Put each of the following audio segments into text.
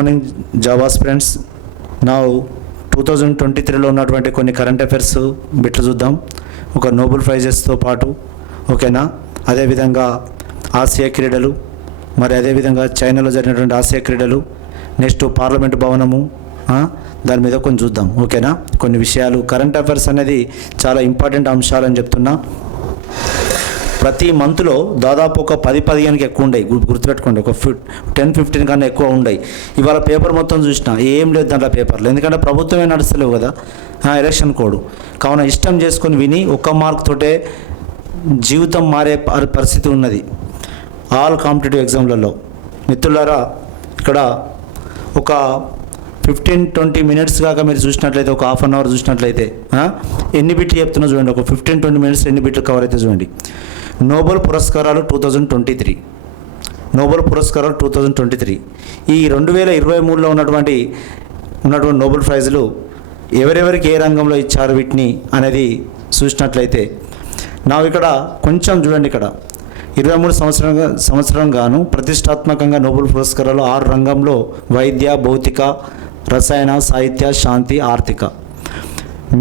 Morning Javas friends. నా 2023లో ఉన్నటువంటి కొన్ని కరెంట్ అఫైర్స్ బిట్లు చూద్దాం. ఒక నోబెల్ ప్రైజెస్తో పాటు ఓకేనా, అదేవిధంగా ఆసియా క్రీడలు, మరి అదేవిధంగా చైనాలో జరిగినటువంటి ఆసియా క్రీడలు, నెక్స్ట్ పార్లమెంటు భవనము, దాని మీద కొంచెం చూద్దాం ఓకేనా. కొన్ని విషయాలు కరెంట్ అఫైర్స్ అనేది చాలా ఇంపార్టెంట్ అంశాలని చెప్తున్నా. ప్రతి మంత్లో దాదాపు ఒక 10-15కి ఎక్కువ ఉండయి, గుర్తుపెట్టుకోండి. ఒక 10-15 కన్నా ఎక్కువ ఉండయి. ఇవాళ పేపర్ మొత్తం చూసినా ఏం లేదు దాంట్లో పేపర్లు, ఎందుకంటే ప్రభుత్వమే నడుస్తలేవు కదా, ఎలక్షన్ కోడ్. కావున ఇష్టం చేసుకొని విని ఒక్క మార్క్ తోటే జీవితం మారే పరిస్థితి ఉన్నది ఆల్ కాంపిటేటివ్ ఎగ్జామ్లలో. మిత్రులారా, ఇక్కడ ఒక 15-20 మినిట్స్ కాక మీరు చూసినట్లయితే, ఒక హాఫ్ అన్ అవర్ చూసినట్లయితే ఎన్ని బిట్లు చెప్తున్నా చూడండి. ఒక 15-20 మినిట్స్ ఎన్ని బిట్లు కవర్ అయితే చూడండి. నోబెల్ పురస్కారాలు 2023, నోబెల్ పురస్కారాలు 2023. ఈ 2023లో ఉన్నటువంటి నోబెల్ ప్రైజులు ఎవరెవరికి ఏ రంగంలో ఇచ్చారు వీటిని అనేది చూసినట్లయితే, నా ఇక్కడ కొంచెం చూడండి. ఇక్కడ 23 సంవత్సరం గాను ప్రతిష్టాత్మకంగా నోబెల్ పురస్కారాలు 6 రంగంలో: వైద్య, భౌతిక, రసాయన, సాహిత్య, శాంతి, ఆర్థిక,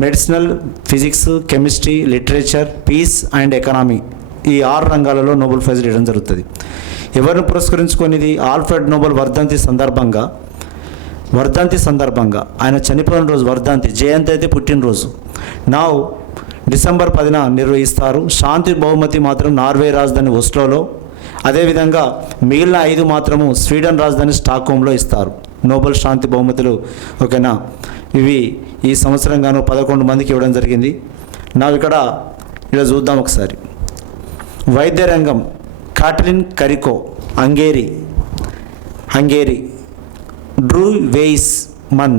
medicinal, physics, chemistry, literature, peace and economy, ఈ 6 రంగాలలో నోబెల్ ప్రైజ్ ఇవ్వడం జరుగుతుంది. ఎవరిని పురస్కరించుకునేది? ఆల్ఫ్రెడ్ నోబెల్ వర్ధంతి సందర్భంగా ఆయన చనిపోయిన రోజు వర్ధంతి, జయంతి అయితే పుట్టినరోజు. నా డిసెంబర్ 10న నిర్వహిస్తారు. శాంతి బహుమతి మాత్రం నార్వే రాజధాని ఓస్లోలో, అదేవిధంగా మిగిలిన 5 మాత్రము స్వీడన్ రాజధాని స్టాక్హోమ్లో ఇస్తారు నోబెల్ శాంతి బహుమతులు ఓకేనా. ఇవి ఈ సంవత్సరం గాను 11 మందికి ఇవ్వడం జరిగింది. నా ఇక్కడ చూద్దాం ఒకసారి. వైద్య రంగం: Katalin Kariko, Hungary, Drew Weissman,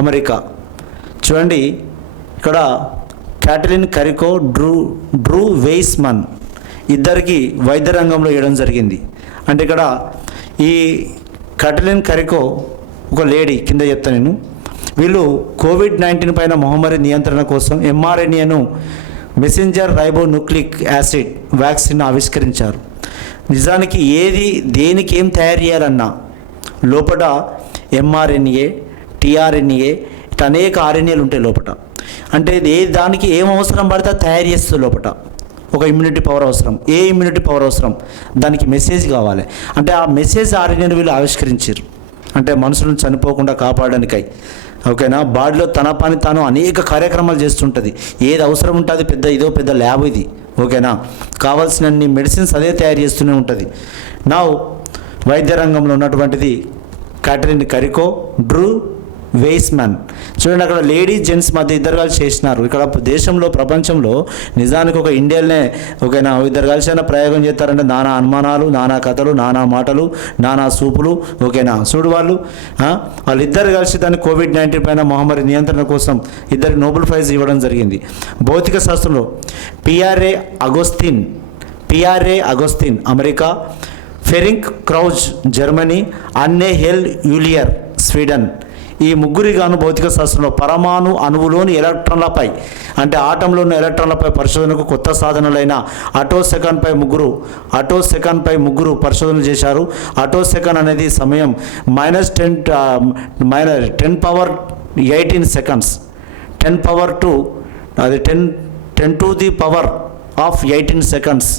America. చూడండి, ఇక్కడ కాటలిన్ కరికో, డ్రూ వెయిస్మన్ ఇద్దరికి వైద్య రంగంలో ఇవ్వడం జరిగింది. అంటే ఇక్కడ ఈ కాటలిన్ కరికో ఒక లేడీ, కింద చెప్తాను నేను. వీళ్ళు కోవిడ్-19 పైన మహమ్మారి నియంత్రణ కోసం mRNAను, మెసెంజర్ రైబోన్యూక్లిక్ యాసిడ్ వ్యాక్సిన్ ఆవిష్కరించారు. నిజానికి దేనికి ఏం తయారు చేయాలన్నా లోపల mRNA, tRNA ఇట్లా అనేక RNAలు ఉంటాయి లోపల. అంటే దానికి ఏం అవసరం పడితే తయారు చేస్తుంది లోపల. ఒక ఇమ్యూనిటీ పవర్ అవసరం, ఏ ఇమ్యూనిటీ పవర్ అవసరం, దానికి మెసేజ్ కావాలి. అంటే ఆ మెసేజ్ RNAను వీళ్ళు ఆవిష్కరించారు. అంటే మనుషులను చనిపోకుండా కాపాడడానికై ఓకేనా. బాడీలో తన పని తాను అనేక కార్యక్రమాలు చేస్తుంటుంది. ఏది అవసరం ఉంటుంది, పెద్ద ల్యాబ్ ఇది ఓకేనా. కావాల్సినన్ని మెడిసిన్స్ అదే తయారు చేస్తూనే ఉంటుంది. నా వైద్య రంగంలో ఉన్నటువంటిది కాటలిన్ కరికో, డ్రూ వెయిస్మన్. చూడండి, అక్కడ లేడీస్ జెంట్స్ మధ్య ఇద్దరు కలిసి చేసినారు. ఇక్కడ దేశంలో, ప్రపంచంలో నిజానికి ఒక ఇండియన్నే ఓకేనా. ఇద్దరు కలిసి అయినా ప్రయోగం చేస్తారంటే నానా అనుమానాలు, నానా కథలు, నానా మాటలు, నానా సూపులు ఓకేనా. చూడు వాళ్ళిద్దరు కలిసి దాన్ని కోవిడ్-19 పైన మహమ్మారి నియంత్రణ కోసం ఇద్దరికి నోబెల్ ప్రైజ్ ఇవ్వడం జరిగింది. భౌతిక శాస్త్రంలో పిఆర్ఏ అగోస్తిన్ అమెరికా, ఫెరింక్ క్రౌజ్ జర్మనీ, అన్నే హెల్ యూలియర్ స్వీడన్. ఈ ముగ్గురి గాను భౌతిక శాస్త్రంలో పరమాణు అణువులోని ఎలక్ట్రాన్లపై, అంటే ఆటంలోని ఎలక్ట్రాన్లపై పరిశోధనకు కొత్త సాధనలైన అటోసెకన్పై ముగ్గురు పరిశోధనలు చేశారు. అటోసెకన్ అనేది సమయం -10^18 సెకండ్స్, 10^18 సెకండ్స్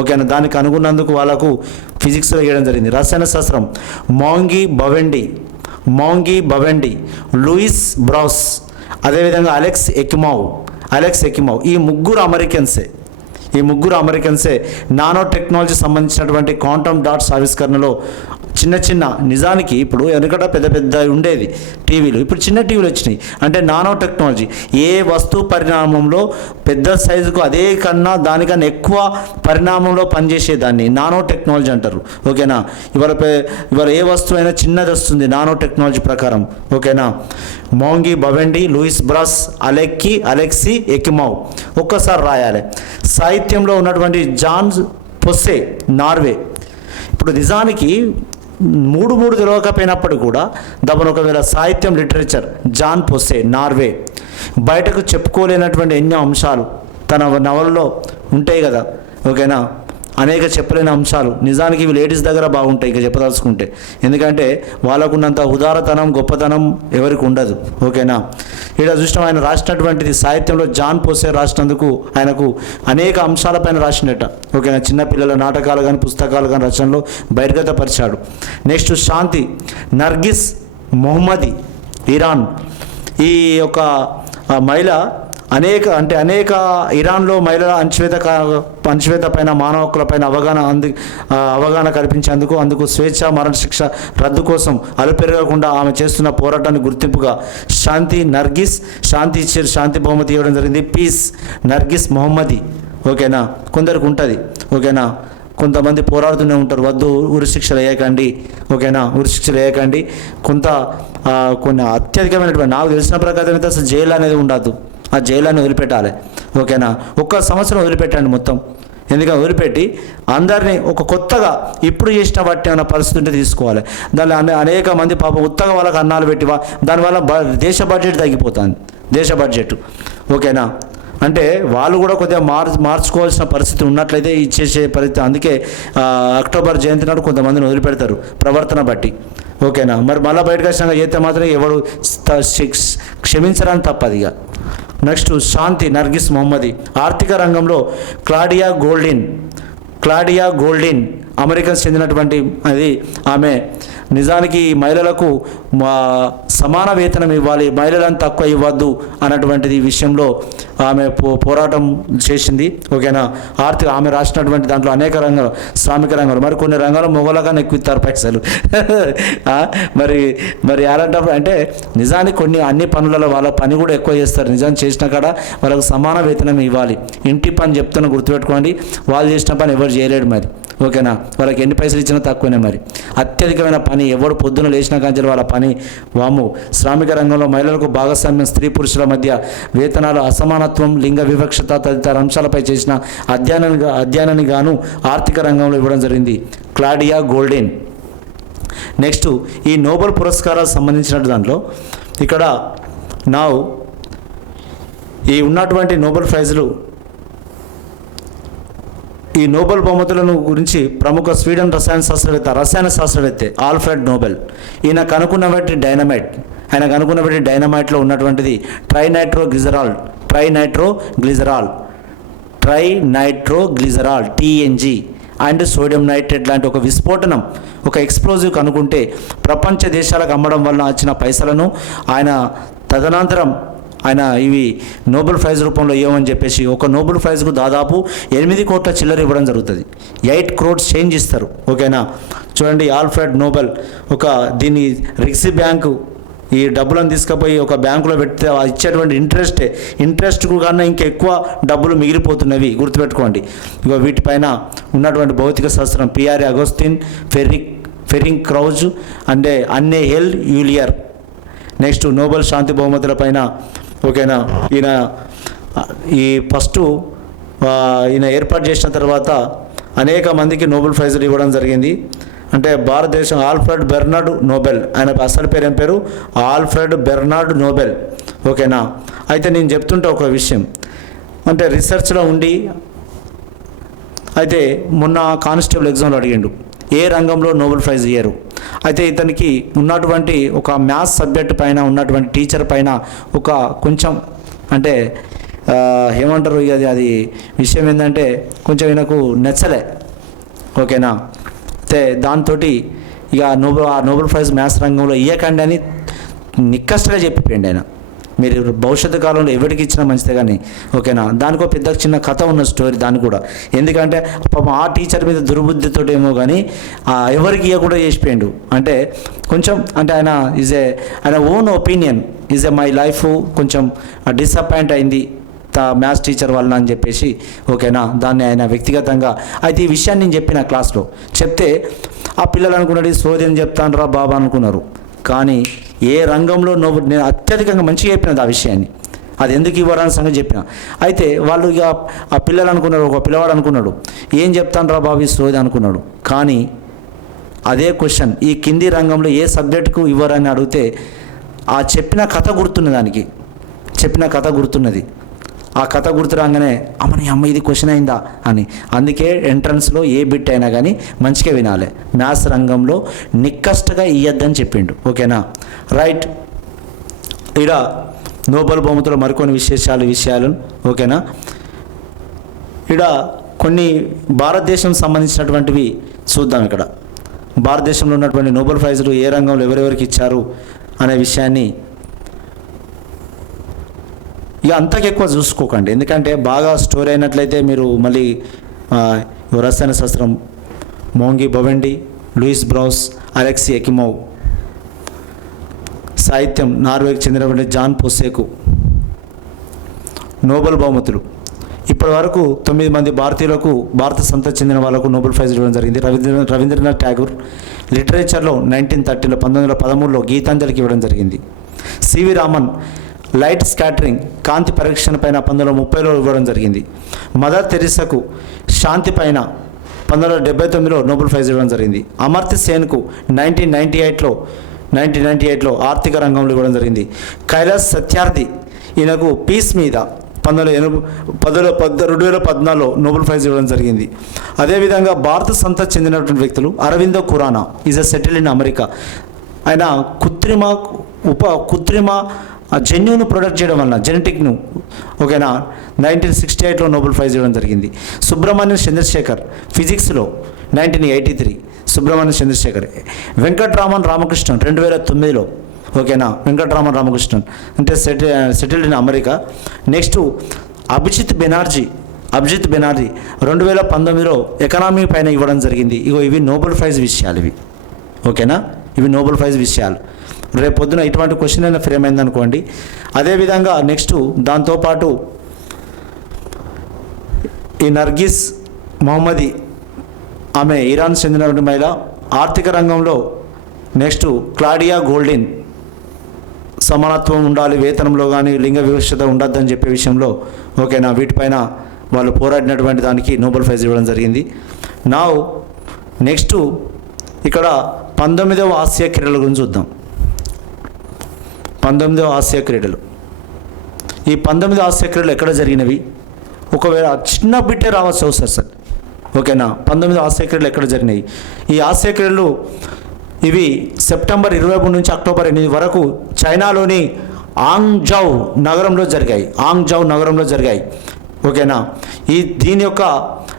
ఓకేనా. దానికి అనుకున్నందుకు వాళ్ళకు ఫిజిక్స్లో వేయడం జరిగింది. రసాయన శాస్త్రం మౌంగి బవెండి, లూయిస్ బ్రౌస్, అదేవిధంగా అలెక్స్ ఎకిమోవ్. ఈ ముగ్గురు అమెరికన్సే నానో టెక్నాలజీ సంబంధించినటువంటి క్వాంటమ్ డాట్స్ ఆవిష్కరణలో చిన్న నిజానికి ఇప్పుడు వెనుకట పెద్ద ఉండేది టీవీలు, ఇప్పుడు చిన్న టీవీలు వచ్చినాయి. అంటే నానో టెక్నాలజీ, ఏ వస్తువు పరిణామంలో పెద్ద సైజుకు అదే కన్నా దానికన్నా ఎక్కువ పరిణామంలో పనిచేసేదాన్ని నానో టెక్నాలజీ అంటారు ఓకేనా. ఇవాళ ఏ వస్తువు అయినా చిన్నది వస్తుంది నానో టెక్నాలజీ ప్రకారం ఓకేనా. Moungi Bawendi, Louis Brus, Alexei Ekimov. ఒక్కసారి రాయాలి. సాహిత్యంలో ఉన్నటువంటి జాన్ పొస్సే, నార్వే. ఇప్పుడు నిజానికి మూడు తెలియకపోయినప్పటికీ కూడా ఒకవేళ సాహిత్యం, లిటరేచర్, జాన్ పొస్సే, నార్వే. బయటకు చెప్పుకోలేనటువంటి ఎన్నో అంశాలు తన నవలలో ఉంటాయి కదా ఓకేనా. అనేక చెప్పలేని అంశాలు. నిజానికి ఇవి లేడీస్ దగ్గర బాగుంటాయి ఇక చెప్పదలుచుకుంటే, ఎందుకంటే వాళ్ళకున్నంత ఉదారతనం గొప్పతనం ఎవరికి ఉండదు. ఓకేనా. ఇక్కడ చూసినాం ఆయన రాసినటువంటిది సాహిత్యంలో జాన్ పోసే రాసినందుకు ఆయనకు అనేక అంశాలపైన రాసినట్ట. ఓకేనా. చిన్నపిల్లల నాటకాలు కానీ పుస్తకాలు కానీ రచనలో బహిర్గతపరిచాడు. నెక్స్ట్ శాంతి నర్గిస్ మొహమ్మది, ఇరాన్. ఈ యొక్క మహిళ అనేక ఇరాన్లో మహిళల అణచివేత పైన మానవ హక్కుల పైన అవగాహన కల్పించేందుకు అందుకు స్వేచ్ఛ మరణశిక్ష రద్దు కోసం అలుపెరగకుండా ఆమె చేస్తున్న పోరాటానికి గుర్తింపుగా శాంతి ఇచ్చారు, శాంతి బహుమతి ఇవ్వడం జరిగింది. పీస్ నర్గిస్ మొహమ్మది. ఓకేనా. కొందరికి ఉంటుంది. ఓకేనా. కొంతమంది పోరాడుతూనే ఉంటారు, వద్దు ఉరిశిక్షలు వేయకండి. ఓకేనా. ఉరిశిక్షలు వేయకండి. కొన్ని అత్యధికమైనటువంటి నాకు తెలిసిన ప్రకారం అయితే అసలు జైలు అనేది ఉండద్దు. ఆ జైలు వదిలిపెట్టాలి. ఓకేనా. 1 సంవత్సరం వదిలిపెట్టండి మొత్తం. ఎందుకంటే వదిలిపెట్టి అందరినీ ఒక కొత్తగా ఇప్పుడు చేసిన వాటి అన్న పరిస్థితి తీసుకోవాలి. దానిలో అనేక మంది పాపం ఉత్తగా వాళ్ళకి అన్నాలు పెట్టి దానివల్ల దేశ బడ్జెట్ తగ్గిపోతుంది. దేశ బడ్జెట్. ఓకేనా. అంటే వాళ్ళు కూడా కొద్దిగా మార్చుకోవాల్సిన పరిస్థితి ఉన్నట్లయితే ఇచ్చేసే పరిస్థితి. అందుకే అక్టోబర్ జయంతి నాడు కొంతమందిని వదిలిపెడతారు ప్రవర్తన బట్టి. ఓకేనా. మరి మళ్ళీ బయటకు వచ్చినాక చేస్తే మాత్రం ఎవడు క్షమించడానికి తప్పదు ఇక. నెక్స్ట్ శాంతి నర్గిస్ మొహమ్మది. ఆర్థిక రంగంలో క్లాడియా గోల్డిన్ అమెరికన్స్ చెందినటువంటి ఆమె నిజానికి మహిళలకు సమాన వేతనం ఇవ్వాలి, మహిళలను తక్కువ ఇవ్వద్దు అన్నటువంటిది విషయంలో ఆమె పోరాటం చేసింది. ఓకేనా. ఆమె రాసినటువంటి దాంట్లో అనేక రంగాలు, శ్రామిక రంగాలు, మరి కొన్ని రంగాలు మొగలగానే ఎక్కువ ఇస్తారు పైసలు. మరి అలాంటప్పుడు అంటే నిజానికి అన్ని పనులలో వాళ్ళ పని కూడా ఎక్కువ చేస్తారు. నిజాన్ని చేసిన కాడ వాళ్ళకు సమాన వేతనం ఇవ్వాలి. ఇంటి పని చెప్తున్నా గుర్తుపెట్టుకోండి, వాళ్ళు చేసిన పని ఎవరు చేయలేడు మరి. ఓకేనా. వాళ్ళకి ఎన్ని పైసలు ఇచ్చినా తక్కువనే మరి. అత్యధికమైన పని ఎవరు పొద్దున లేచిన కాంచెలు వాళ్ళ పని. శ్రామిక రంగంలో మహిళలకు భాగస్వామ్యం, స్త్రీ పురుషుల మధ్య వేతనాలు అసమానత్వం, లింగ వివక్షత తదితర అంశాలపై చేసిన అధ్యయనాన్ని గాను ఆర్థిక రంగంలో ఇవ్వడం జరిగింది క్లాడియా గోల్డిన్. నెక్స్ట్ ఈ నోబెల్ పురస్కారాలకు సంబంధించిన దాంట్లో ఇక్కడ ఈ ఉన్నటువంటి నోబెల్ ప్రైజులు, ఈ నోబెల్ బహుమతులను గురించి ప్రముఖ స్వీడన్ రసాయన శాస్త్రవేత్త ఆల్ఫ్రెడ్ నోబెల్. ఈయన కనుక్కున్నటువంటి డైనమైట్లో ఉన్నటువంటిది ట్రైనైట్రోగ్లిజరాల్ TNG అండ్ సోడియం నైట్రేట్ లాంటి ఒక విస్ఫోటనం, ఒక ఎక్స్ప్లోజివ్ కనుక్కుంటే ప్రపంచ దేశాలకు అమ్మడం వల్ల వచ్చిన పైసలను తదనంతరం ఇవి నోబెల్ ప్రైజ్ రూపంలో ఇవ్వమని చెప్పేసి ఒక నోబెల్ ప్రైజ్కు దాదాపు 8 కోట్ల చిల్లర ఇవ్వడం జరుగుతుంది. 8 crores చేంజ్ ఇస్తారు. ఓకేనా. చూడండి ఆల్ఫ్రెడ్ నోబెల్ దీన్ని రిక్సీ బ్యాంకు ఈ డబ్బులను తీసుకుపోయి ఒక బ్యాంకులో పెడితే ఇచ్చేటువంటి ఇంట్రెస్ట్కు కన్నా ఇంకెక్కువ డబ్బులు మిగిలిపోతున్నవి గుర్తుపెట్టుకోండి. వీటిపైన ఉన్నటువంటి భౌతిక శాస్త్రం పిఆర్ అగోస్టిన్, ఫెరింగ్ క్రౌజ్ అంటే అన్నే హెల్ యూలియర్. నెక్స్ట్ నోబెల్ శాంతి బహుమతుల పైన. ఓకేనా. ఈయన ఏర్పాటు చేసిన తర్వాత అనేక మందికి నోబెల్ ప్రైజులు ఇవ్వడం జరిగింది. అంటే భారతదేశం ఆల్ఫ్రెడ్ బెర్నార్డ్ నోబెల్, ఆయన అసలు పేరు ఏం పేరు ఆల్ఫ్రెడ్ బెర్నార్డ్ నోబెల్. ఓకేనా. అయితే నేను చెప్తుంటే ఒక విషయం అంటే రీసెర్చ్లో ఉండి అయితే మొన్న కానిస్టేబుల్ ఎగ్జామ్లో అడిగిండు ఏ రంగంలో నోబెల్ ప్రైజ్ ఇయ్యరు. అయితే ఇతనికి ఉన్నటువంటి ఒక మ్యాథ్స్ సబ్జెక్ట్ పైన ఉన్నటువంటి టీచర్ పైన కొంచెం అంటే ఏమంటారు అది విషయం ఏంటంటే కొంచెం ఈయనకు నచ్చలే. ఓకేనా. అయితే దాంతో ఇక నోబెల్ ప్రైజ్ మ్యాథ్స్ రంగంలో ఇయ్యకండి అని నిక్కష్టగా చెప్పిపోయింది ఆయన. మీరు భవిష్యత్తు కాలంలో ఎవరికి ఇచ్చినా మంచిదే కానీ. ఓకేనా. దానికో పెద్ద చిన్న కథ ఉన్న స్టోరీ దాని కూడా. ఎందుకంటే పాపం ఆ టీచర్ మీద దుర్బుద్ధితో ఏమో కానీ ఎవరికి ఇవ్వకుండా చేసిపోయిండు. అంటే కొంచెం అంటే ఆయన ఓన్ ఒపీనియన్ మై లైఫ్ కొంచెం డిసప్పాయింట్ అయింది మ్యాథ్స్ టీచర్ వలన అని చెప్పేసి. ఓకేనా. దాన్ని ఆయన వ్యక్తిగతంగా అయితే ఈ విషయాన్ని నేను చెప్పిన క్లాస్లో చెప్తే ఆ పిల్లలు అనుకున్నాడు సోది అని చెప్తాను రా బాబా అనుకున్నారు. కానీ ఏ రంగంలో నేను అత్యధికంగా మంచిగా చెప్పినది ఆ విషయాన్ని, అది ఎందుకు ఇవ్వడానికి సంగతి చెప్పిన. అయితే వాళ్ళు ఇక ఆ పిల్లలు అనుకున్నారు, ఒక పిల్లవాడు అనుకున్నాడు ఏం చెప్తాను రా బాబు సోది అనుకున్నాడు. కానీ అదే క్వశ్చన్ ఈ కింది రంగంలో ఏ సబ్జెక్టుకు ఇవ్వరని అడిగితే ఆ చెప్పిన కథ గుర్తున్నది, ఆ కథ గుర్తు రాగానే అమ్మని అమ్మ ఇది క్వశ్చన్ అయిందా అని. అందుకే ఎంట్రన్స్లో ఏ బిట్ అయినా కానీ మంచిగా వినాలి. మ్యాథ్స్ రంగంలో నిక్కష్టగా ఇయ్యద్దని చెప్పిండు. ఓకేనా, రైట్. ఇక్కడ నోబెల్ బహుమతుల మరికొన్ని విషయాలు ఓకేనా. ఇక్కడ కొన్ని భారతదేశం సంబంధించినటువంటివి చూద్దాం. ఇక్కడ భారతదేశంలో ఉన్నటువంటి నోబెల్ ప్రైజులు ఏ రంగంలో ఎవరెవరికి ఇచ్చారు అనే విషయాన్ని ఇక అంతకు ఎక్కువ చూసుకోకండి, ఎందుకంటే బాగా స్టోరీ అయినట్లయితే మీరు మళ్ళీ రసాయన శాస్త్రం మోంగి బొవెండి, లూయిస్ బ్రౌస్, అలెక్సీ ఎకిమోవ్. సాహిత్యం నార్వేకి చెందినటువంటి జాన్ పొసేకు. నోబెల్ బహుమతులు ఇప్పటి వరకు 9 మంది భారతీయులకు, భారత సంతతి చెందిన వాళ్ళకు నోబెల్ ప్రైజ్ ఇవ్వడం జరిగింది. రవీంద్రనాథ్ ఠాగూర్ లిటరేచర్లో 1930లో 1913లో గీతాంజలికి ఇవ్వడం జరిగింది. సివి రామన్ లైట్ స్కాటరింగ్ కాంతి పరీక్షణ పైన 1930లో ఇవ్వడం జరిగింది. మదర్ తెరిసాకు శాంతి పైన 1979లో నోబెల్ ప్రైజ్ ఇవ్వడం జరిగింది. అమర్త్య సేన్కు 1998లో ఆర్థిక రంగంలో ఇవ్వడం జరిగింది. కైలాస్ సత్యార్థి ఈయనకు పీస్ మీద 2014లో నోబెల్ ప్రైజ్ ఇవ్వడం జరిగింది. అదేవిధంగా భారత సంతతి చెందినటువంటి వ్యక్తులు Aravindo Khurana is a settle in America. ఆయన కృత్రిమ జన్యువును ప్రొడక్ట్ చేయడం వలన జెనెటిక్ను ఓకేనా 1968లో నోబెల్ ప్రైజ్ ఇవ్వడం జరిగింది. సుబ్రహ్మణ్యం చంద్రశేఖర్ ఫిజిక్స్లో 1983 సుబ్రహ్మణ్యం చంద్రశేఖర్. వెంకట్రామన్ రామకృష్ణన్ 2009లో ఓకేనా. వెంకట్రామన్ రామకృష్ణన్ అంటే settled in America. Next Abhijit Banerjee 2019లో ఎకనామీ పైన ఇవ్వడం జరిగింది. ఇవి నోబెల్ ప్రైజ్ విషయాలు ఇవి ఓకేనా. ఇవి నోబెల్ ప్రైజ్ విషయాలు. రేపు పొద్దున ఇటువంటి క్వశ్చన్ అయినా ఫ్రేమ్ అయిందనుకోండి. అదేవిధంగా నెక్స్ట్ దాంతోపాటు ఈ నర్గిస్ మొహమ్మది, ఆమె ఇరాన్ చెందినటువంటి మహిళ. ఆర్థిక రంగంలో నెక్స్ట్ క్లాడియా గోల్డిన్, సమానత్వం ఉండాలి వేతనంలో కానీ లింగ వివక్షత ఉండద్దని చెప్పే విషయంలో ఓకేనా వీటిపైన వాళ్ళు పోరాడినటువంటి దానికి నోబెల్ ప్రైజ్ ఇవ్వడం జరిగింది. నా నెక్స్ట్ ఇక్కడ 19వ ఆసియా క్రీడల గురించి చూద్దాం. 19వ ఆసియా క్రీడలు. ఈ 19 ఆసియా క్రీడలు ఎక్కడ జరిగినవి? ఒకవేళ చిన్న బిట్టే రావచ్చు సార్ ఓకేనా. 19 ఆసియా క్రీడలు ఎక్కడ జరిగినాయి? ఈ ఆసియా క్రీడలు ఇవి సెప్టెంబర్ 23 నుంచి అక్టోబర్ 8 వరకు చైనాలోని ఆంగ్జౌ నగరంలో జరిగాయి ఓకేనా. దీని యొక్క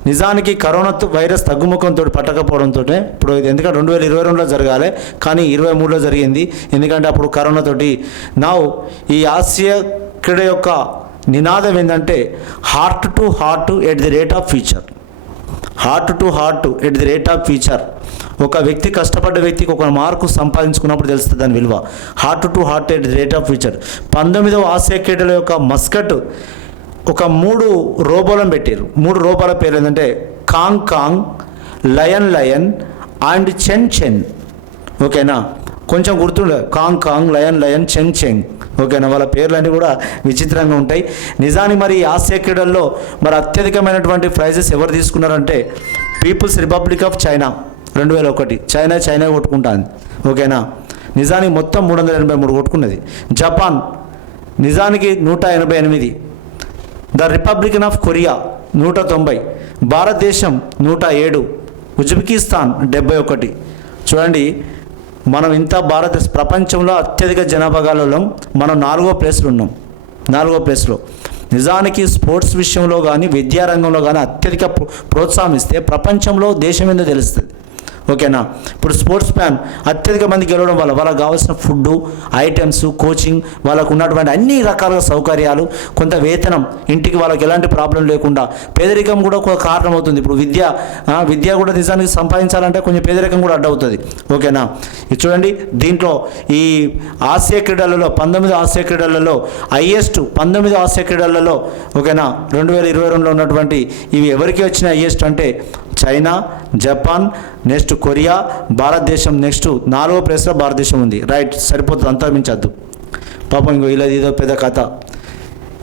నిజానికి కరోనా వైరస్ తగ్గుముఖంతో పట్టకపోవడంతో ఇప్పుడు ఎందుకంటే 2022లో జరగాలి కానీ 23లో జరిగింది, ఎందుకంటే అప్పుడు కరోనాతోటి. ఈ ఆసియా క్రీడ యొక్క నినాదం ఏంటంటే heart to heart at the rate of future. ఒక వ్యక్తి కష్టపడ్డ వ్యక్తికి ఒక మార్కు సంపాదించుకున్నప్పుడు తెలుస్తుంది దాని విలువ. Heart to heart at the rate of future. 19వ ఆసియా క్రీడల యొక్క మస్కట్ ఒక 3 రోబోలను పెట్టారు. 3 రోబోల పేరు ఏంటంటే కాంగ్, లయన్ అండ్ చెన్ ఓకేనా. కొంచెం గుర్తుండే కాంగ్, లయన్, చెన్ ఓకేనా. వాళ్ళ పేర్లన్నీ కూడా విచిత్రంగా ఉంటాయి. నిజానికి మరి ఆసియా క్రీడల్లో మరి అత్యధికమైనటువంటి ప్రైజెస్ ఎవరు తీసుకున్నారంటే People's Republic of China 2001. China కొట్టుకుంటాను ఓకేనా. నిజానికి మొత్తం 383 కొట్టుకున్నది. జపాన్ నిజానికి 188, ద రిపబ్లికన్ ఆఫ్ కొరియా 190, భారతదేశం 107, ఉజ్బెకిస్తాన్ 71. చూడండి మనం ఇంత ప్రపంచంలో అత్యధిక జనాభా గల మనం 4వ ప్లేస్లో. నిజానికి స్పోర్ట్స్ విషయంలో కానీ విద్యారంగంలో కానీ అత్యధిక ప్రోత్సాహం ఇస్తే ప్రపంచంలో దేశం ఏందో తెలుస్తుంది ఓకేనా. ఇప్పుడు స్పోర్ట్స్ మ్యాన్ అత్యధిక మంది గెలవడం వల్ల వాళ్ళకి కావాల్సిన ఫుడ్ ఐటమ్స్, కోచింగ్, వాళ్ళకు ఉన్నటువంటి అన్ని రకాల సౌకర్యాలు, కొంత వేతనం, ఇంటికి వాళ్ళకి ఎలాంటి ప్రాబ్లం లేకుండా, పేదరికం కూడా ఒక కారణం అవుతుంది. ఇప్పుడు విద్య కూడా నిజానికి సంపాదించాలంటే కొంచెం పేదరికం కూడా అడ్డవుతుంది ఓకేనా. ఇది చూడండి దీంట్లో ఈ ఆసియా క్రీడలలో 19 ఆసియా క్రీడలలో హైయెస్ట్ 19 ఆసియా క్రీడలలో ఓకేనా 2022లో ఉన్నటువంటి ఇవి ఎవరికి వచ్చిన హైయెస్ట్ అంటే చైనా, జపాన్, నెక్స్ట్ కొరియా, భారతదేశం నెక్స్ట్ 4వ ప్లేస్లో భారతదేశం ఉంది. రైట్, సరిపోతుంది, అంతా మించద్దు పాపం. ఇలా ఏదో పెద్ద కథ.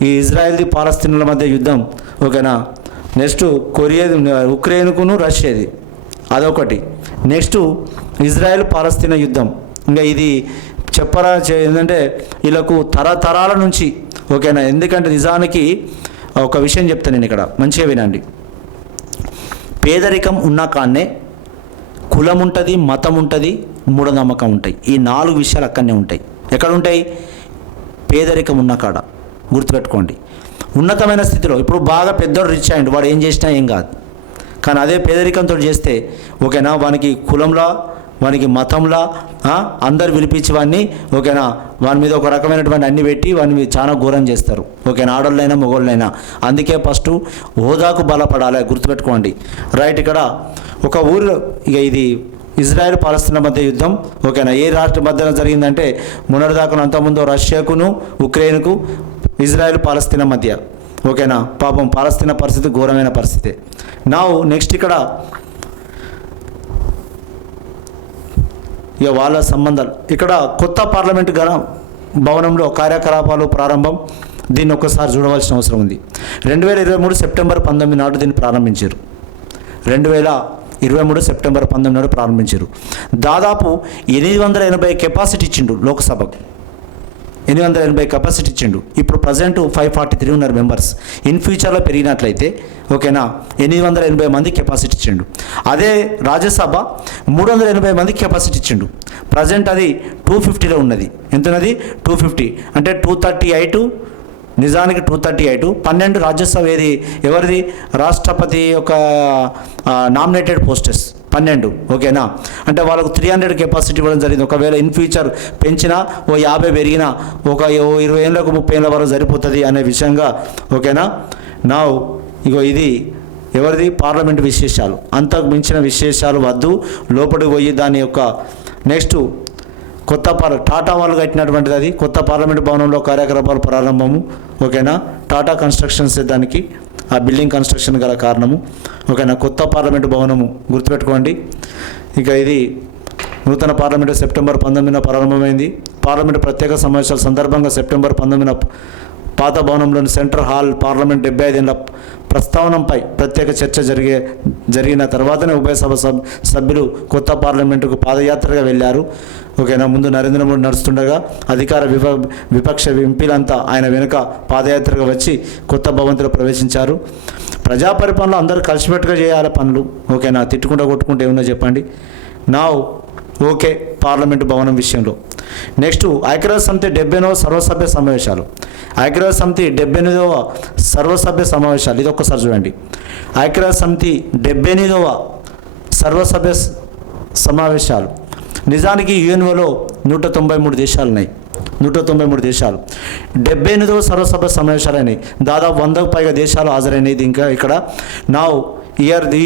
ఈ ఇజ్రాయెల్ది పాలస్తీనుల మధ్య యుద్ధం ఓకేనా. నెక్స్ట్ ఉక్రెయిన్కును రష్యాది అదొకటి. నెక్స్ట్ ఇజ్రాయెల్ పాలస్తీనా యుద్ధం. ఇంకా ఇది ఏంటంటే వీళ్ళకు తరతరాల నుంచి ఓకేనా. ఎందుకంటే నిజానికి ఒక విషయం చెప్తాను నేను ఇక్కడ, మంచిగా వినండి. పేదరికం ఉన్న కాడనే కులం ఉంటుంది, మతం ఉంటుంది, మూఢనమ్మకం ఉంటాయి. ఈ 4 విషయాలు అక్కడనే ఉంటాయి. ఎక్కడ ఉంటాయి? పేదరికం ఉన్న కాడ. గుర్తుపెట్టుకోండి. ఉన్నతమైన స్థితిలో ఇప్పుడు బాగా పెద్దోడు రిచ్ అయ్యిండు, వాడు ఏం చేసినా ఏం కాదు. కానీ అదే పేదరికంతో చేస్తే ఓకేనా, వానికి కులంలా, వానికి మతంలా అందరు పిలిపించి వాడిని ఓకేనా, వాని మీద ఒక రకమైనటువంటి అన్ని పెట్టి వాడిని చాలా ఘోరం చేస్తారు. ఓకేనా, ఆడోళ్ళైనా మొగోళ్ళైనా. అందుకే ఫస్ట్ హోదాకు బలపడాలి. గుర్తుపెట్టుకోండి. రైట్. ఇక్కడ ఒక ఊరు, ఇక ఇది ఇజ్రాయెల్ పాలస్తీనా మధ్య యుద్ధం. ఓకేనా, ఏ రాష్ట్ర మధ్యన జరిగిందంటే మొన్నటిదాకా అంతకుముందు రష్యాకును ఉక్రెయిన్కు ఇజ్రాయెల్ పాలస్తీనా మధ్య. ఓకేనా, పాపం పాలస్తీనా పరిస్థితి ఘోరమైన పరిస్థితి. నా నెక్స్ట్ ఇక్కడ ఇక వాళ్ళ సంబంధాలు. ఇక్కడ కొత్త పార్లమెంటు భవనంలో కార్యకలాపాలు ప్రారంభం. దీన్ని ఒక్కసారి చూడవలసిన అవసరం ఉంది. 2023 సెప్టెంబర్ 19 నాడు దీన్ని ప్రారంభించారు. 2023 సెప్టెంబర్ 19 నాడు ప్రారంభించారు. దాదాపు 880 కెపాసిటీ ఇచ్చిండు లోక్సభకు. 880 కెపాసిటీ ఇచ్చిండు. ఇప్పుడు ప్రజెంట్ 543 ఉన్నారు మెంబర్స్. ఇన్ ఫ్యూచర్లో పెరిగినట్లయితే ఓకేనా 880 మంది కెపాసిటీ ఇచ్చిండు. అదే రాజ్యసభ 380 మందికి కెపాసిటీ ఇచ్చిండు. ప్రజెంట్ అది 250లో ఉన్నది. ఎంతున్నది? 250. అంటే 238, నిజానికి 238. 12 రాజ్యసభ ఎవరిది? రాష్ట్రపతి యొక్క నామినేటెడ్ పోస్టెస్ 12. ఓకేనా, అంటే వాళ్ళకు 300 కెపాసిటీ ఇవ్వడం జరిగింది. ఒకవేళ ఇన్ ఫ్యూచర్ పెంచినా ఓ 50 పెరిగినా ఒక 20 ఏళ్ళకు 30 ఏళ్ళ వరకు సరిపోతుంది అనే విషయంగా. ఓకేనా, నా ఇగో ఇది ఎవరిది? పార్లమెంటు విశేషాలు. అంతకు మించిన విశేషాలు వద్దు. లోపలికి పోయి దాని యొక్క నెక్స్ట్ కొత్త టాటా వాళ్ళు కట్టినటువంటిది అది. కొత్త పార్లమెంటు భవనంలో కార్యకలాపాలు ప్రారంభము. ఓకేనా, టాటా కన్స్ట్రక్షన్స్ దానికి ఆ బిల్డింగ్ కన్స్ట్రక్షన్ గల కారణము. ఓకేనా, కొత్త పార్లమెంటు భవనము గుర్తుపెట్టుకోండి. ఇక ఇది నూతన పార్లమెంటు సెప్టెంబర్ 19 ప్రారంభమైంది. పార్లమెంటు ప్రత్యేక సమావేశాల సందర్భంగా సెప్టెంబర్ 19 పాత భవనంలోని సెంట్రల్ హాల్ పార్లమెంట్ 75 ఏళ్ల ప్రస్తావనపై ప్రత్యేక చర్చ జరిగిన తర్వాతనే ఉభయ సభ సభ్యులు కొత్త పార్లమెంటుకు పాదయాత్రగా వెళ్ళారు. ఓకేనా, ముందు నరేంద్ర మోడీ నడుస్తుండగా అధికార విపక్ష ఎంపీలంతా ఆయన వెనుక పాదయాత్రగా వచ్చి కొత్త భవంతిలో ప్రవేశించారు. ప్రజా పరిపాలనలో అందరూ కలిసిపెట్టుగా చేయాలి పనులు. ఓకేనా, తిట్టుకుంటూ కొట్టుకుంటూ ఏముందో చెప్పండి. నా ఓకే పార్లమెంటు భవనం విషయంలో. నెక్స్ట్ ఐక్యరాజ్య సమితి 78వ సర్వసభ్య సమావేశాలు. ఐక్యరాజ్య సమితి 78వ సర్వసభ్య సమావేశాలు. ఇది ఒక్కసారి చూడండి. ఐక్యరాజ్య సమితి 78వ సర్వసభ్య సమావేశాలు. నిజానికి యుఎన్ఓలో 193 దేశాలు ఉన్నాయి. 193 దేశాలు. 78వ సర్వసభ్య సమావేశాలు అయినాయి. దాదాపు 100కు పైగా దేశాలు హాజరైనది. ఇంకా ఇక్కడ నా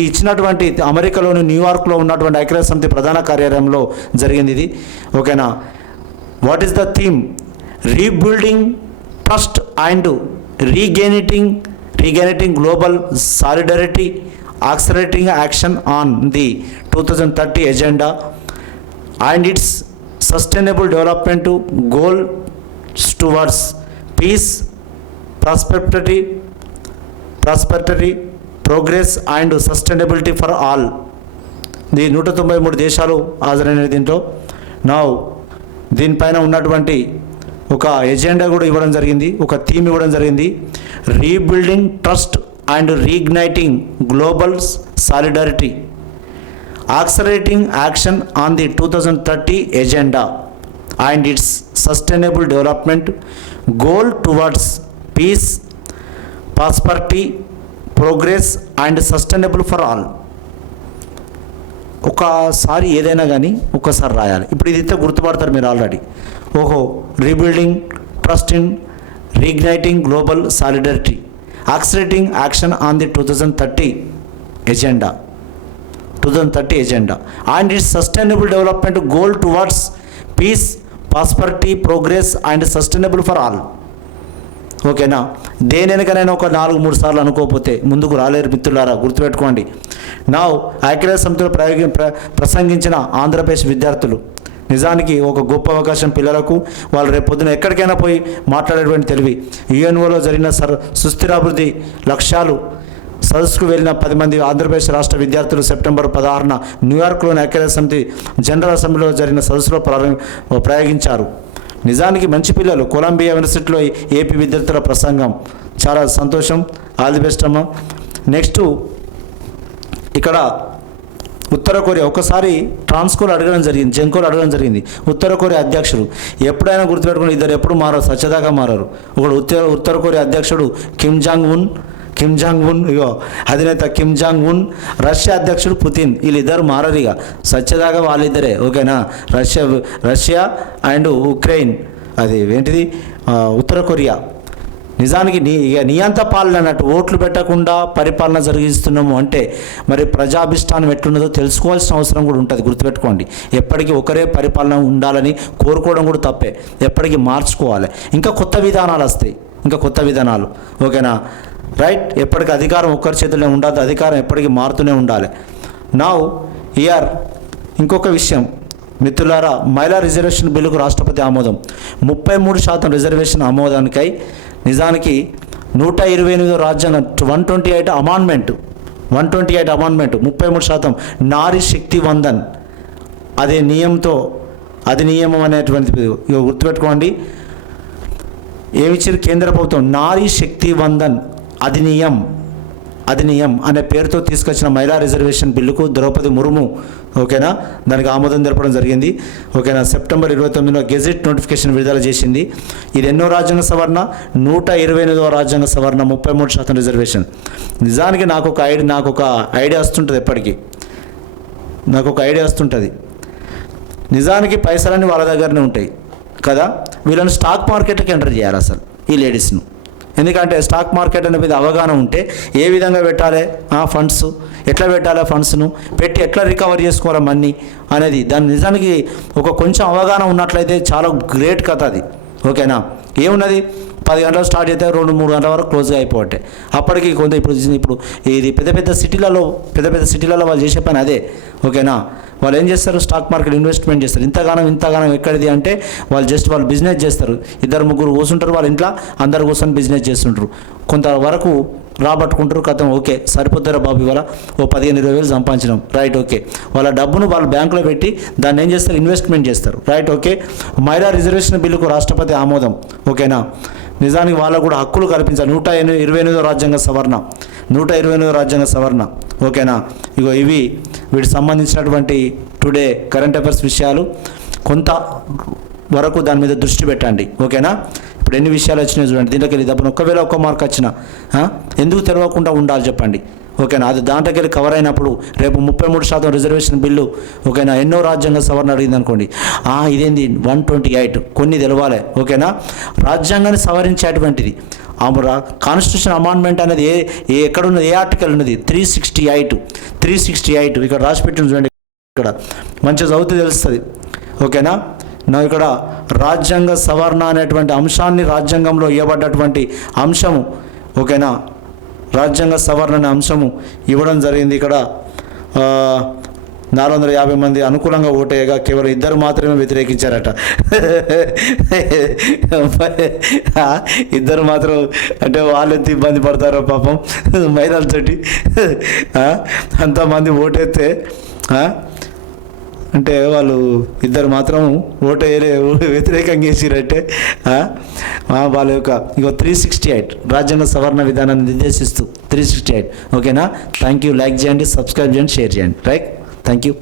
ఇచ్చినటువంటి అమెరికాలోని న్యూయార్క్లో ఉన్నటువంటి ఐక్యరాజ్య సమితి ప్రధాన కార్యాలయంలో జరిగింది ఇది. ఓకేనా, what is the theme? Rebuilding trust and regaining global solidarity, accelerating action on the 2030 agenda and its sustainable development goals towards peace, prosperity, progress and sustainability for all. ఇది 193 దేశాలు హాజరైన దీంట్లో. నా దీనిపైన ఉన్నటువంటి ఒక ఎజెండా కూడా ఇవ్వడం జరిగింది, ఒక థీమ్ ఇవ్వడం జరిగింది. Rebuilding trust and reigniting global solidarity, accelerating action on the 2030 agenda and its sustainable development goal towards peace, prosperity, progress and sustainable for all. ఒకసారి ఏదైనా కానీ ఒక్కసారి రాయాలి. ఇప్పుడు ఇది ఇస్తే గుర్తుపడతారు మీరు ఆల్రెడీ. ఓహో, rebuilding trust in reigniting global solidarity, accelerating action on the 2030 agenda and its sustainable development goal towards peace, prosperity, progress and sustainable for all. ఓకేనా, దేనికైనా ఒక 4-3 సార్లు అనుకోకపోతే ముందుకు రాలేరు మిత్రులారా, గుర్తుపెట్టుకోండి. నా ఐక్యరాజ్య సమితిలో ప్రసంగించిన ఆంధ్రప్రదేశ్ విద్యార్థులు నిజానికి ఒక గొప్ప అవకాశం పిల్లలకు. వాళ్ళు రేపు పొద్దున ఎక్కడికైనా పోయి మాట్లాడేటువంటి తెలివి. యుఎన్ఓలో జరిగిన సుస్థిరాభివృద్ధి లక్ష్యాలు సదస్సుకు వెళ్ళిన 10 మంది ఆంధ్రప్రదేశ్ రాష్ట్ర విద్యార్థులు సెప్టెంబర్ 16న న్యూయార్క్లోని ఐక్యరాజ్య సమితి జనరల్ అసెంబ్లీలో జరిగిన సదస్సులో ప్రయోగించారు. నిజానికి మంచి పిల్లలు. కొలంబియా యూనివర్సిటీలో ఏపీ విద్యార్థుల ప్రసంగం, చాలా సంతోషం, ఆల్ ది బెస్ట్ అమ్మా. నెక్స్ట్ ఇక్కడ ఉత్తర కొరియా, ఒకసారి ట్రాన్స్కోలు అడగడం జరిగింది, జంకోలు అడగడం జరిగింది. ఉత్తర కొరియా అధ్యక్షుడు ఎప్పుడైనా గుర్తుపెట్టుకుని, ఇద్దరు ఎప్పుడు మారారు, సత్యదాకా మారారు. ఒకడు ఉత్తర కొరియా అధ్యక్షుడు కిమ్ జాంగ్ ఉన్, ఇగో అధినేత కిమ్ జాంగ్ ఉన్, రష్యా అధ్యక్షుడు పుతిన్. వీళ్ళిద్దరు మారరు, ఇక సత్యదాకా వాళ్ళిద్దరే. ఓకేనా. రష్యా అండ్ ఉక్రెయిన్, అది ఏంటిది ఉత్తర కొరియా. నిజానికి నీ అంత పాలన అన్నట్టు, ఓట్లు పెట్టకుండా పరిపాలన జరిగిస్తున్నాము అంటే మరి ప్రజాభిష్టానం ఎట్లున్నదో తెలుసుకోవాల్సిన అవసరం కూడా ఉంటుంది. గుర్తుపెట్టుకోండి, ఎప్పటికీ ఒకరే పరిపాలన ఉండాలని కోరుకోవడం కూడా తప్పే. ఎప్పటికీ మార్చుకోవాలి, ఇంకా కొత్త విధానాలు వస్తాయి, ఇంకా కొత్త విధానాలు. ఓకేనా, రైట్. ఎప్పటికీ అధికారం ఒక్కరి చేతుల్లో ఉండదు, అధికారం ఎప్పటికీ మారుతూనే ఉండాలి. నౌ ఇయర్ ఇంకొక విషయం మిత్రులారా, మహిళా రిజర్వేషన్ బిల్లుకు రాష్ట్రపతి ఆమోదం. 33% రిజర్వేషన్ ఆమోదానికై నిజానికి 128వ రాజ్యాంగం 128 అమాండ్మెంట్ 33% నారీ శక్తి వందన్ అధినియమం అనేటువంటిది గుర్తుపెట్టుకోండి. ఏమిచ్చారు కేంద్ర ప్రభుత్వం? నారీ శక్తి వందన్ అధినియం అనే పేరుతో తీసుకొచ్చిన మహిళా రిజర్వేషన్ బిల్లుకు ద్రౌపది ముర్ము, ఓకేనా, దానికి ఆమోదం తెలపడం జరిగింది. ఓకేనా. సెప్టెంబర్ 29న గెజెట్ నోటిఫికేషన్ విడుదల చేసింది. ఇది ఎన్నో రాజ్యాంగ సవరణ? 128వ రాజ్యాంగ సవరణ, 33% రిజర్వేషన్. నిజానికి నాకు ఒక ఐడియా వస్తుంటుంది, ఎప్పటికీ నాకు ఒక ఐడియా వస్తుంటుంది. నిజానికి పైసలన్నీ వాళ్ళ దగ్గరనే ఉంటాయి కదా, వీళ్ళని స్టాక్ మార్కెట్కి ఎంటర్ చేయాలి అసలు ఈ లేడీస్ను. ఎందుకంటే స్టాక్ మార్కెట్ అనే మీద అవగాహన ఉంటే ఏ విధంగా పెట్టాలి ఫండ్స్, ఎట్లా పెట్టాలి ఫండ్స్ను, పెట్టి ఎట్లా రికవర్ చేసుకోవాలి మనీ అనేది, దాని నిజానికి కొంచెం అవగాహన ఉన్నట్లయితే చాలా గ్రేట్ కథ అది. ఓకేనా. ఏమున్నది, 10 గంటలు స్టార్ట్ అయితే 2-3 గంటల వరకు క్లోజ్గా అయిపోతే అప్పటికి కొంత ఇప్పుడు ఇది పెద్ద సిటీలలో వాళ్ళు చేసే పని అదే. ఓకేనా. వాళ్ళు ఏం చేస్తారు, స్టాక్ మార్కెట్ ఇన్వెస్ట్మెంట్ చేస్తారు. ఇంతగానం ఎక్కడిది అంటే వాళ్ళు బిజినెస్ చేస్తారు. 2-3 కూర్చుంటారు వాళ్ళ ఇంట్లో, అందరు కూర్చొని బిజినెస్ చేస్తుంటారు. కొంతవరకు రాబట్టుకుంటారు, కథం ఓకే సరిపోతారా బాబు, ఇవాళ 15-20 వేలు సంపాదించడం, రైట్ ఓకే. వాళ్ళ డబ్బును వాళ్ళ బ్యాంకులో పెట్టి దాన్ని ఏం చేస్తారు, ఇన్వెస్ట్మెంట్ చేస్తారు, రైట్ ఓకే. మహిళా రిజర్వేషన్ బిల్లుకు రాష్ట్రపతి ఆమోదం. ఓకేనా. నిజానికి వాళ్ళకు కూడా హక్కులు కల్పించాలి. 128వ రాజ్యాంగ సవరణ. ఓకేనా. ఇగో ఇవి వీటికి సంబంధించినటువంటి టుడే కరెంట్ అఫైర్స్ విషయాలు. కొంత వరకు దాని మీద దృష్టి పెట్టండి. ఓకేనా. ఇప్పుడు ఎన్ని విషయాలు వచ్చినాయి చూడండి. దీంట్లోకి వెళ్ళి తప్పని ఒకవేళ 1 మార్క్ వచ్చినా ఎందుకు తెలవకుండా ఉండాలి చెప్పండి. ఓకేనా. అది దాంట్లోకి వెళ్ళి కవర్ అయినప్పుడు రేపు 33% రిజర్వేషన్ బిల్లు, ఓకేనా, ఎన్నో రాజ్యాంగ సవరణ అడిగింది అనుకోండి, ఇదేంది 128 కొన్ని తెలవాలి. ఓకేనా. రాజ్యాంగాన్ని సవరించేటువంటిది కాన్స్టిట్యూషన్ అమెండ్మెంట్ అనేది ఎక్కడున్నది, ఏ ఆర్టికల్ ఉన్నది? 368 ఇక్కడ రాసిపెట్టిన చూడండి. ఇక్కడ మంచిగా చదివితే తెలుస్తుంది. ఓకేనా. ఇక్కడ రాజ్యాంగ సవరణ అనేటువంటి అంశాన్ని, రాజ్యాంగంలో ఇవ్వబడ్డటువంటి అంశము, ఓకేనా, రాజ్యాంగ సవరణ అనే అంశము ఇవ్వడం జరిగింది. ఇక్కడ 450 మంది అనుకూలంగా ఓటేయగా కేవలం 2 మాత్రమే వ్యతిరేకించారట. 2 మాత్రం అంటే వాళ్ళు ఎంత ఇబ్బంది పడతారో పాపం మహిళలతోటి. అంతమంది ఓటేస్తే అంటే వాళ్ళు 2 మాత్రం వ్యతిరేకంగా వేసిరంటే వాళ్ళ యొక్క 368 రాజ్యాంగ సవరణ విధానాన్ని నిర్దేశిస్తూ 368. ఓకేనా. Thank you. లైక్ చేయండి, సబ్స్క్రైబ్ చేయండి, షేర్ చేయండి. రైట్. Thank you.